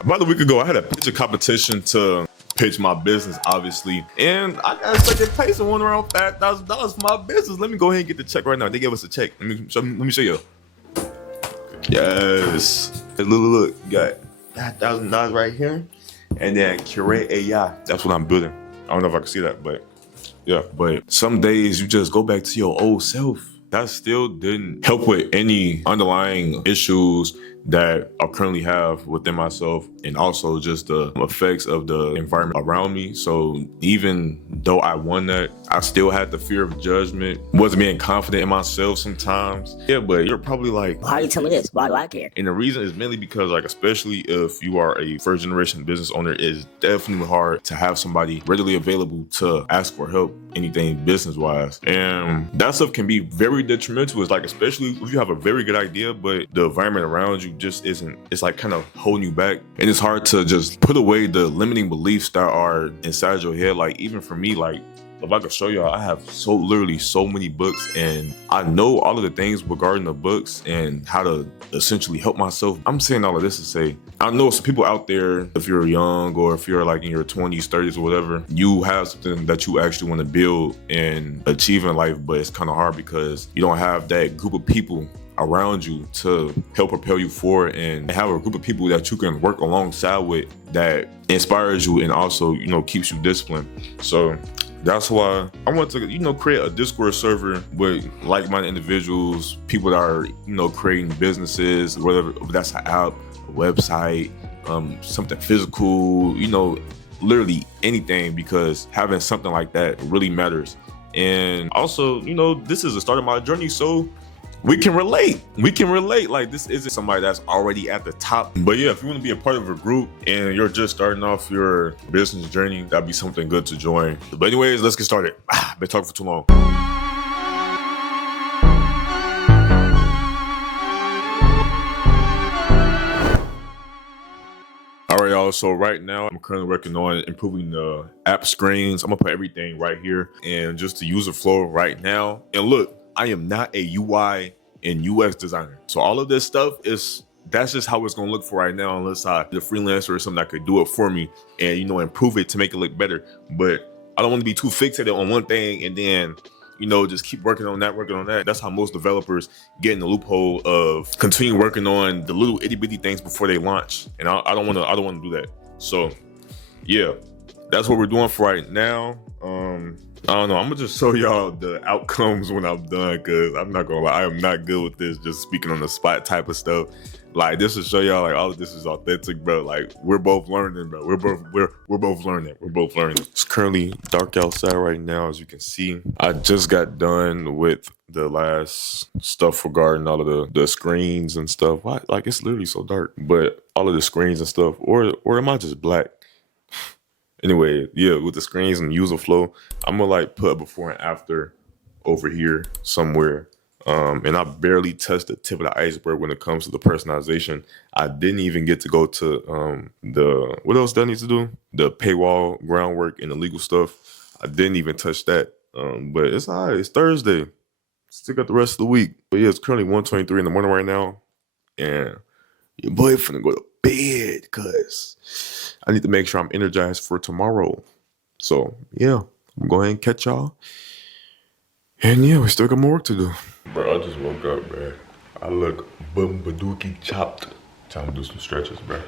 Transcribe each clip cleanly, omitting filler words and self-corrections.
About a week ago, I had a picture competition to pitch my business, obviously, and I got second place and won around $5,000 for my business. Let me go ahead and get the check right now. They gave us a check. Let me show you. Yes, look, you got $1,000 right here, and then Curate AI. That's what I'm building. I don't know if I can see that, but yeah. But some days you just go back to your old self. That still didn't help with any underlying issues that I currently have within myself, and also just the effects of the environment around me. So even though I won that, I still had the fear of judgment, wasn't being confident in myself sometimes. Yeah, but you're probably like, why are you telling me this? Why do I care? and the reason is mainly because, like, especially if you are a first generation business owner, it's definitely hard to have somebody readily available to ask for help, anything business wise. And that stuff can be very detrimental. It's like, especially if you have a very good idea, but the environment around you just isn't, it's like kind of holding you back. And it's hard to just put away the limiting beliefs that are inside your head. Like, even for me, like, if I could show y'all, I have literally so many books, and I know all of the things regarding the books and how to essentially help myself. I'm saying all of this to say, I know some people out there, if you're young or if you're like in your 20s, 30s or whatever, you have something that you actually want to build and achieve in life, but it's kind of hard because you don't have that group of people around you to help propel you forward, and have a group of people that you can work alongside with that inspires you and also, keeps you disciplined. So that's why I want to, create a Discord server with like-minded individuals, people that are, creating businesses, whether that's an app, a website, something physical, literally anything, because having something like that really matters. And also, this is the start of my journey, so we can relate. Like, this isn't somebody that's already at the top. But yeah, if you want to be a part of a group and you're just starting off your business journey, that'd be something good to join. But anyways, let's get started. Been talking for too long. All right, y'all. So right now, I'm currently working on improving the app screens. I'm gonna put everything right here and just the user flow right now. And look, I am not a UI and UX designer. So all of this stuff that's just how it's gonna look for right now, unless the freelancer or something that could do it for me and improve it to make it look better. But I don't want to be too fixated on one thing and then just keep working on that. That's how most developers get in the loophole of continue working on the little itty bitty things before they launch. And I don't want to do that. So yeah, that's what we're doing for right now. I don't know. I'm gonna just show y'all the outcomes when I'm done, because I'm not gonna lie, I am not good with this just speaking on the spot type of stuff. Like, this will show y'all like all of this is authentic, bro. Like, we're both learning, bro. We're both learning. It's currently dark outside right now, as you can see. I just got done with the last stuff regarding all of the screens and stuff. Why? Like, it's literally so dark, but all of the screens and stuff, or am I just black? Anyway, yeah, with the screens and user flow, I'm gonna like put a before and after over here somewhere. And I barely touched the tip of the iceberg when it comes to the personalization. I didn't even get to go to what else do I need to do? The paywall groundwork and the legal stuff. I didn't even touch that. But it's all right. It's Thursday. Still got the rest of the week. But yeah, it's currently 1:23 in the morning right now, and your boy finna go to bed because I need to make sure I'm energized for tomorrow. So yeah, I'm going ahead and catch y'all. And yeah, we still got more work to do. Bro, I just woke up, bro. I look bumbadookie chopped. Time to do some stretches, bro.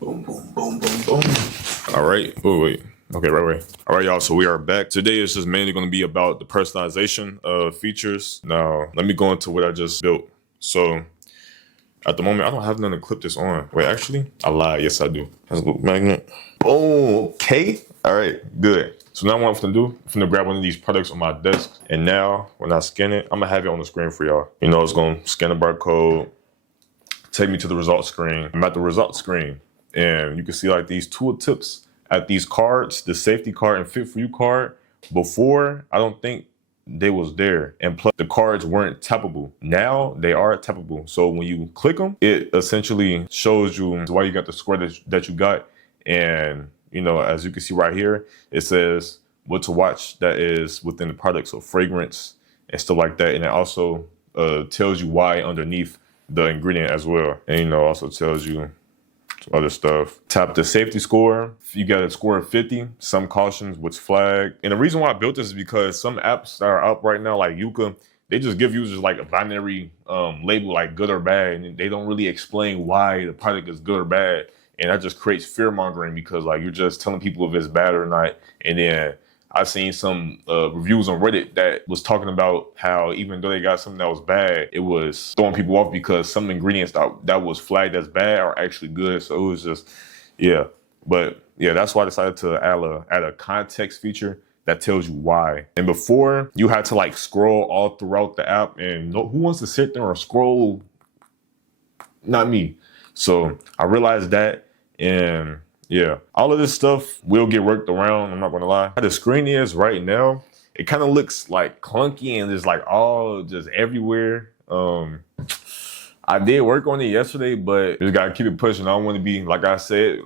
Boom, boom, boom, boom, boom. All right. Oh, wait. Okay, right. All right, y'all. So we are back. Today is just mainly going to be about the personalization of features. Now, let me go into what I just built. So at the moment, I don't have nothing to clip this on. Wait, actually, I lied. Yes, I do. Has a little magnet. Oh, okay. All right, good. So now what I'm gonna do, I'm gonna grab one of these products on my desk, and now when I scan it, I'm gonna have it on the screen for y'all. It's gonna scan the barcode, take me to the results screen. I'm at the results screen, and you can see like these tooltips at these cards, the safety card and fit for you card. Before, I don't think they was there, and plus the cards weren't tappable. Now they are tappable. So when you click them, it essentially shows you why you got the score that you got, and you know, as you can see right here, it says what to watch that is within the product, so fragrance and stuff like that. And it also tells you why underneath the ingredient as well. And, you know, also tells you some other stuff. Tap the safety score. You got a score of 50. Some cautions, what's flagged. And the reason why I built this is because some apps that are up right now, like Yuka, they just give users like a binary label, like good or bad, and they don't really explain why the product is good or bad. And that just creates fear mongering because like you're just telling people if it's bad or not. And then I've seen some reviews on Reddit that was talking about how even though they got something that was bad, it was throwing people off because some ingredients that was flagged as bad are actually good. So it was just, yeah. But yeah, that's why I decided to add a context feature that tells you why. And before, you had to like scroll all throughout the app, and who wants to sit there and scroll? Not me. So I realized that, and yeah, all of this stuff will get worked around, I'm not gonna lie. How the screen is right now, it kind of looks like clunky and just like all just everywhere. I did work on it yesterday, but just gotta keep it pushing. I don't want to be, like I said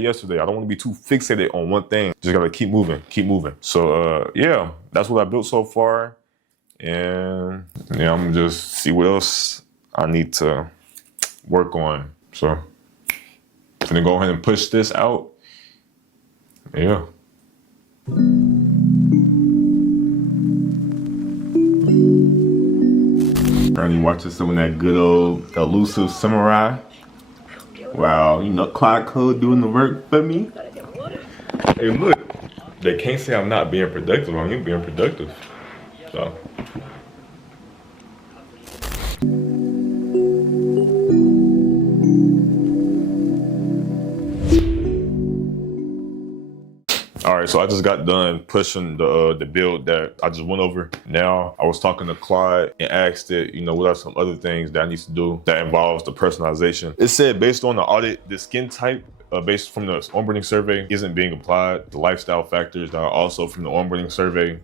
yesterday, I don't want to be too fixated on one thing. Just gotta keep moving. So yeah, that's what I built so far. And yeah, I'm gonna just see what else I need to work on. So I'm gonna go ahead and push this out. Yeah. Currently watching some of that good old Elusive Samurai. Wow, you know, Clyde Code doing the work for me. Hey, look, they can't say I'm not being productive. I'm being productive. So. All right, so I just got done pushing the build that I just went over. Now I was talking to Clyde and asked it, you know, what are some other things that I need to do that involves the personalization. It said based on the audit, the skin type based from the onboarding survey isn't being applied. The lifestyle factors that are also from the onboarding survey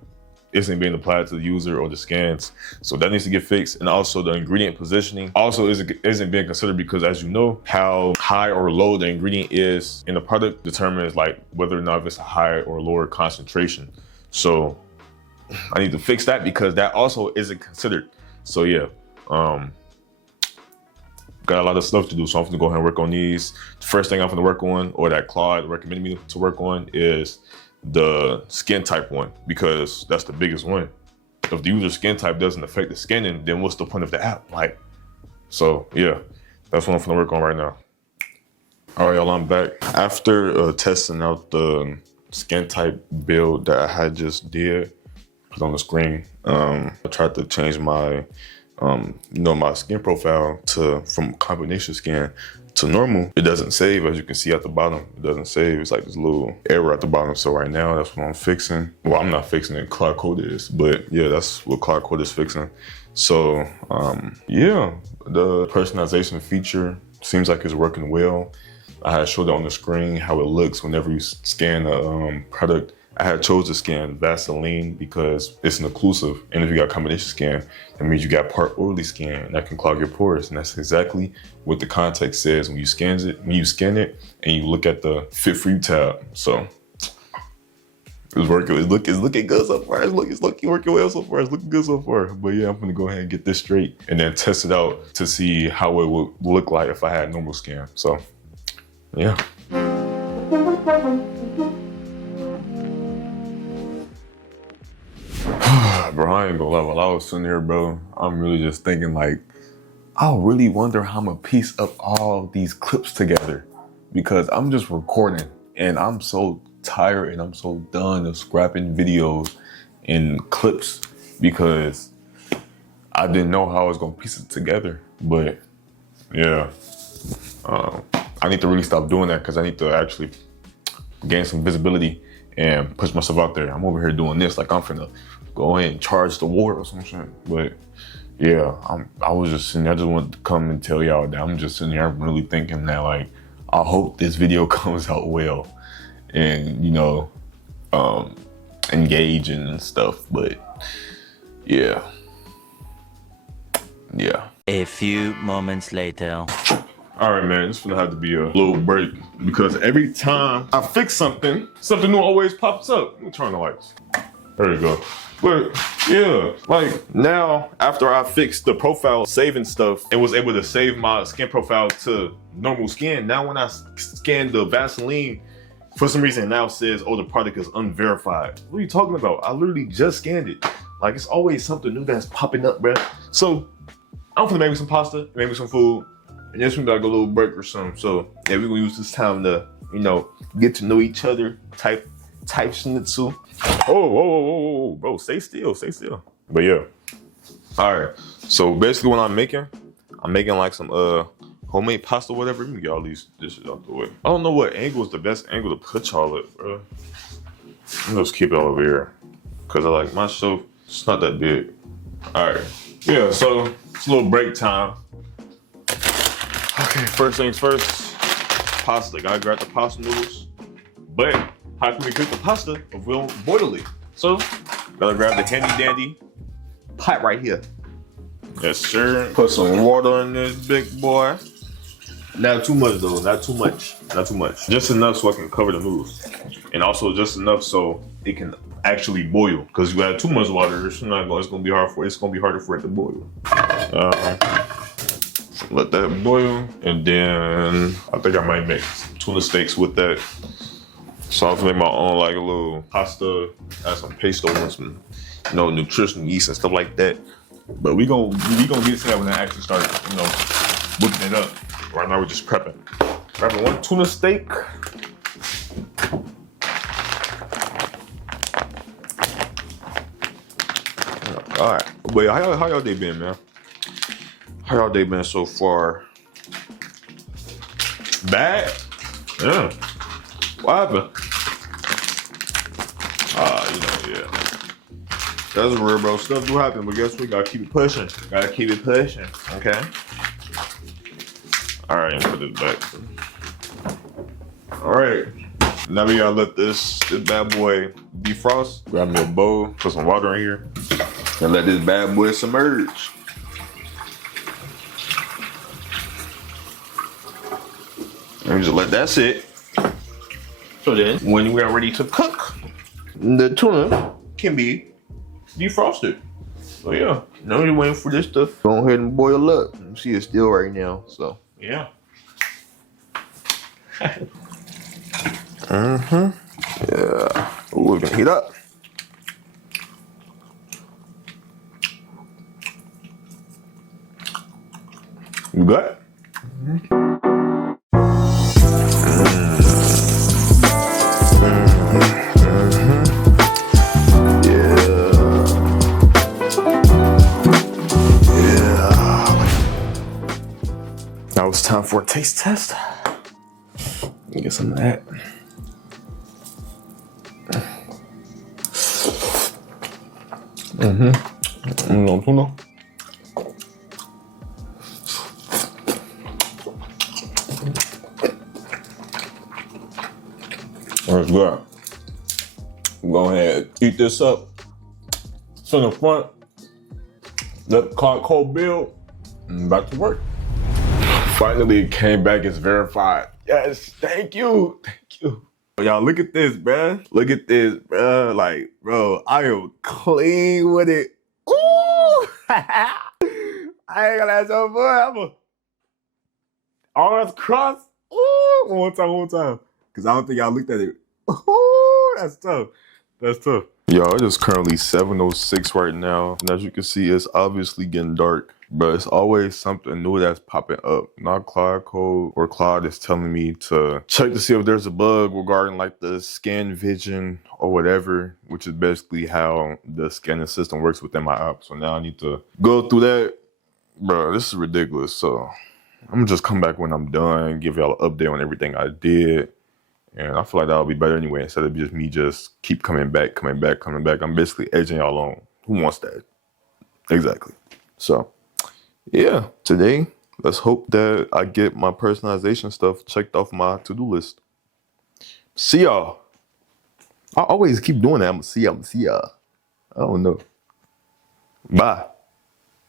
isn't being applied to the user or the scans. So that needs to get fixed. And also the ingredient positioning also isn't being considered because, as you know, how high or low the ingredient is in the product determines like whether or not it's a high or lower concentration. So I need to fix that because that also isn't considered. So yeah, got a lot of stuff to do. So I'm gonna go ahead and work on these. The first thing I'm gonna work on, or that Claude recommended me to work on, is the skin type one, because that's the biggest one. If the user skin type doesn't affect the skinning, then what's the point of the app? Like, so yeah, that's what I'm gonna work on right now. All right, y'all, I'm back. After testing out the skin type build that I had just did, put on the screen, I tried to change my, my skin profile from combination skin to normal. It doesn't save, as you can see at the bottom. It doesn't save. It's like this little error at the bottom. So right now, that's what I'm fixing. Well, I'm not fixing it. Cloud Code is, but yeah, that's what Cloud Code is fixing. So yeah, the personalization feature seems like it's working well. I had showed it on the screen how it looks whenever you scan a product. I had chose to scan Vaseline because it's an occlusive, and if you got combination scan, that means you got part oily skin, and that can clog your pores. And that's exactly what the context says when you scan it, and you look at the Fit For You tab. So it's working. It's looking good so far. It's looking working well so far. It's looking good so far. But yeah, I'm gonna go ahead and get this straight and then test it out to see how it would look like if I had normal scan. So yeah. Bro, I ain't gonna lie, while I was sitting here, bro, I'm really just thinking like, I really wonder how I'm gonna piece up all these clips together, because I'm just recording and I'm so tired and I'm so done of scrapping videos and clips because I didn't know how I was gonna piece it together. But yeah, I need to really stop doing that because I need to actually gain some visibility and push myself out there. I'm over here doing this like I'm finna go ahead and charge the war or some shit. But yeah, I was just sitting there. I just wanted to come and tell y'all that I'm just sitting here. I'm really thinking that like, I hope this video comes out well and, you know, engaging and stuff. But yeah. A few moments later. All right, man, it's gonna have to be a little break because every time I fix something, something new always pops up. Let me turn the lights. There you go. But yeah, like now after I fixed the profile saving stuff and was able to save my skin profile to normal skin, now when I scan the Vaseline, for some reason it now says, oh, the product is unverified. What are you talking about? I literally just scanned it. Like it's always something new that's popping up, bruh. So I'm gonna make me some pasta, make me some food, and just maybe like a little break or something. So yeah, we're gonna use this time to, you know, get to know each other, type schnitzel. Oh, bro, stay still. But yeah. All right. So basically what I'm making like some homemade pasta, whatever. Let me get all these dishes out the way. I don't know what angle is the best angle to put y'all at, bro. I'm just keep it all over here. Cause I like my stove, it's not that big. All right. Yeah, so it's a little break time. Okay, first things first, pasta. Gotta grab the pasta noodles. But how can we cook the pasta if we don't boil it? So, gotta grab the handy dandy pot right here. Yes, sir. Put some water in this big boy. Not too much though, not too much. Just enough so I can cover the noodles. And also just enough so it can actually boil. Because you add too much water, it's gonna be harder for it to boil. Let that boil. And then I think I might make tuna steaks with that. So I'll make my own like a little pasta, add some pesto and some, you know, nutritional yeast and stuff like that. But we gonna get to that when I actually start, you know, whipping it up. Right now we're just prepping. Grabbing one tuna steak. All right, wait, how y'all day been, man? How y'all day been so far? Bad? Yeah. What happened? You know, yeah. That's real, bro. Stuff do happen, but guess what? Gotta keep it pushing. Okay? All right, put this back. All right. Now we gotta let this bad boy defrost. Grab me a bowl, put some water in here, and let this bad boy submerge. And just let that sit. So then, when we are ready to cook, the tuna can be defrosted. So yeah, now we're waiting for this to go ahead and boil up. You see it's still right now, so yeah. Yeah. Ooh, we're gonna heat up. You got? Now it's time for a taste test. Let me get some of that. No tuna. That's good. Go ahead, eat this up. It's in the front. Let the clock cold build. And back to work. Finally, it came back as verified. Yes, thank you. Y'all, look at this, bruh. Look at this, bruh. Like, bro, I am clean with it. Ooh! I ain't gonna ask no boy. I'm a arms crossed. Ooh! One more time. Because I don't think y'all looked at it. Ooh, that's tough. Yo, it is currently 7:06 right now. And as you can see, it's obviously getting dark. But it's always something new that's popping up. Not Cloud Code or Cloud is telling me to check to see if there's a bug regarding like the scan vision or whatever, which is basically how the scanning system works within my app. So now I need to go through that. Bro, this is ridiculous. So I'm gonna just come back when I'm done, give y'all an update on everything I did. And I feel like that'll be better anyway, instead of just me just keep coming back. I'm basically edging y'all on. Who wants that? Exactly. So yeah, today, let's hope that I get my personalization stuff checked off my to-do list. See y'all. I always keep doing that. I'm gonna see y'all. I don't know. Bye.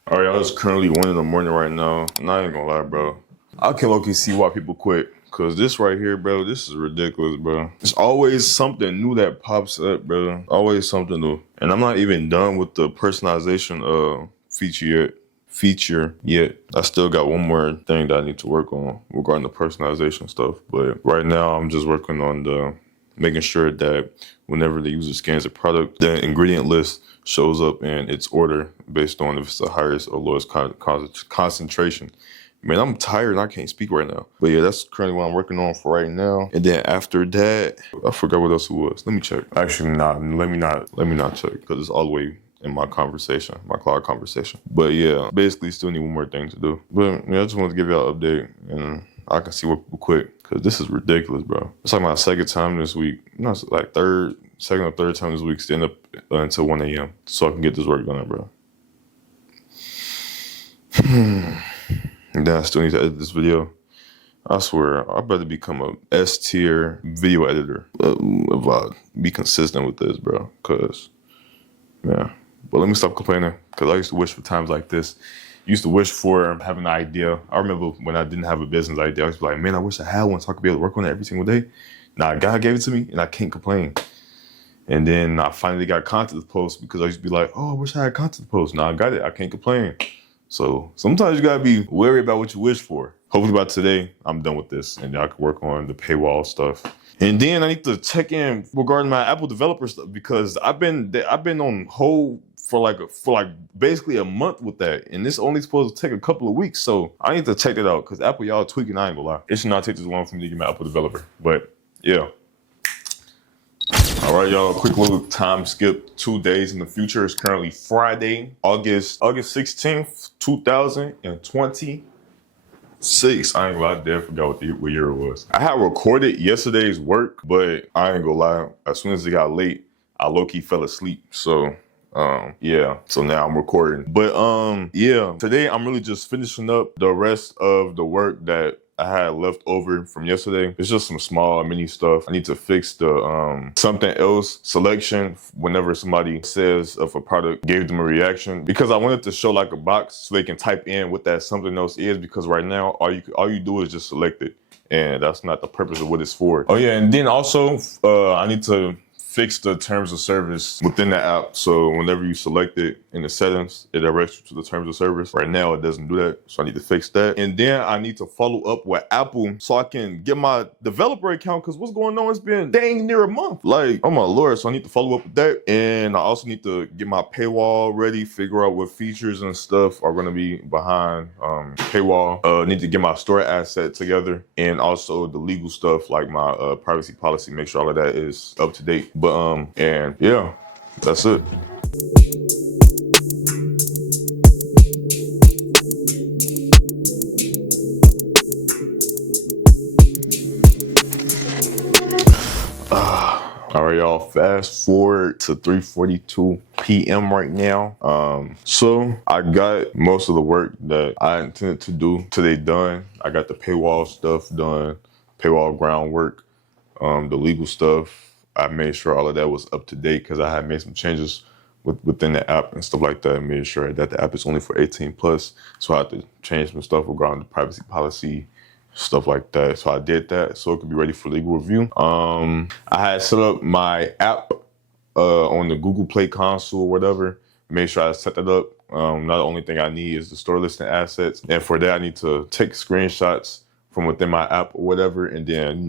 All right, y'all, it's currently 1 in the morning right now. I'm not even gonna lie, bro. I can low-key see why people quit. Cause this right here, bro, this is ridiculous, bro. There's always something new that pops up, bro. Always something new. And I'm not even done with the personalization feature yet. I still got one more thing that I need to work on regarding the personalization stuff. But right now I'm just working on the making sure that whenever the user scans a product, the ingredient list shows up in its order based on if it's the highest or lowest concentration. Man, I'm tired and I can't speak right now. But yeah, that's currently what I'm working on for right now. And then after that, I forgot what else it was. Let me check. Actually, let me not check because it's all the way in my conversation, my cloud conversation. But yeah, basically still need one more thing to do. But yeah, I just wanted to give y'all an update and I can see what people quit because this is ridiculous, bro. It's like my second time this week. No, it's like second or third time this week, staying up until 1 a.m. so I can get this work done, bro. And then I still need to edit this video. I swear, I better become a S-tier video editor if I be consistent with this, bro. Cause, yeah. But let me stop complaining, cause I used to wish for times like this. Used to wish for having an idea. I remember when I didn't have a business idea, I was like, man, I wish I had one so I could be able to work on it every single day. Now God gave it to me and I can't complain. And then I finally got content to post because I used to be like, oh, I wish I had content to post. Now I got it, I can't complain. So sometimes you gotta be wary about what you wish for. Hopefully by today, I'm done with this and I can work on the paywall stuff. And then I need to check in regarding my Apple developer stuff because I've been on hold for like basically a month with that. And this only supposed to take a couple of weeks. So I need to check that out because Apple, y'all tweaking, I ain't gonna lie. It should not take this long for me to get my Apple developer. But yeah. All right, y'all, quick little time skip. 2 days in the future. It's currently Friday, August 16th, 2026. I ain't gonna lie, I damn forgot what year it was. I had recorded yesterday's work, but I ain't gonna lie, as soon as it got late, I low-key fell asleep. So yeah, so now I'm recording. But yeah, today I'm really just finishing up the rest of the work that I had left over from yesterday. It's just some small mini stuff. I need to fix the something else selection whenever somebody says if a product gave them a reaction, because I wanted to show like a box so they can type in what that something else is, because right now all you do is just select it, and that's not the purpose of what it's for. Oh yeah, and then also I need to fix the terms of service within the app. So whenever you select it in the settings, it directs you to the terms of service. Right now, it doesn't do that. So I need to fix that. And then I need to follow up with Apple so I can get my developer account, because what's going on, it's been dang near a month. Like, oh my Lord. So I need to follow up with that. And I also need to get my paywall ready, figure out what features and stuff are gonna be behind paywall. Need to get my store asset together, and also the legal stuff like my privacy policy, make sure all of that is up to date. But and yeah, that's it. All right, y'all, fast forward to 3:42 p.m. right now. So I got most of the work that I intended to do today done. I got the paywall stuff done, paywall groundwork, the legal stuff. I made sure all of that was up to date because I had made some changes within the app and stuff like that. I made sure that the app is only for 18 plus. So I had to change some stuff regarding the privacy policy, stuff like that. So I did that so it could be ready for legal review. I had set up my app on the Google Play console or whatever. Make sure I set that up. Now the only thing I need is the store listing assets. And for that, I need to take screenshots from within my app or whatever, and then,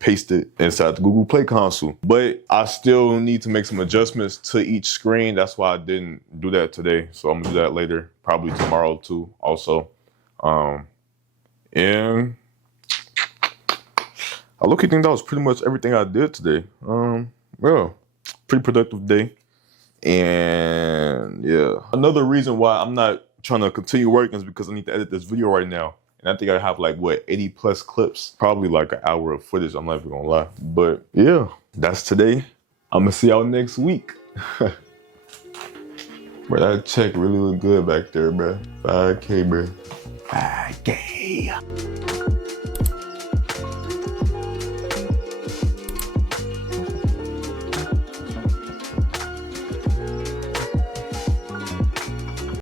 paste it inside the Google Play console. But I still need to make some adjustments to each screen. That's why I didn't do that today. So I'm gonna do that later, probably tomorrow too, also. And I look at think that was pretty much everything I did today. Well, pretty productive day. And yeah, another reason why I'm not trying to continue working is because I need to edit this video right now. And I think I have like, 80 plus clips, probably like an hour of footage. I'm not even gonna lie. But yeah, that's today. I'm gonna see y'all next week. Bro, that check really look good back there, bro. 5K, bro. 5K.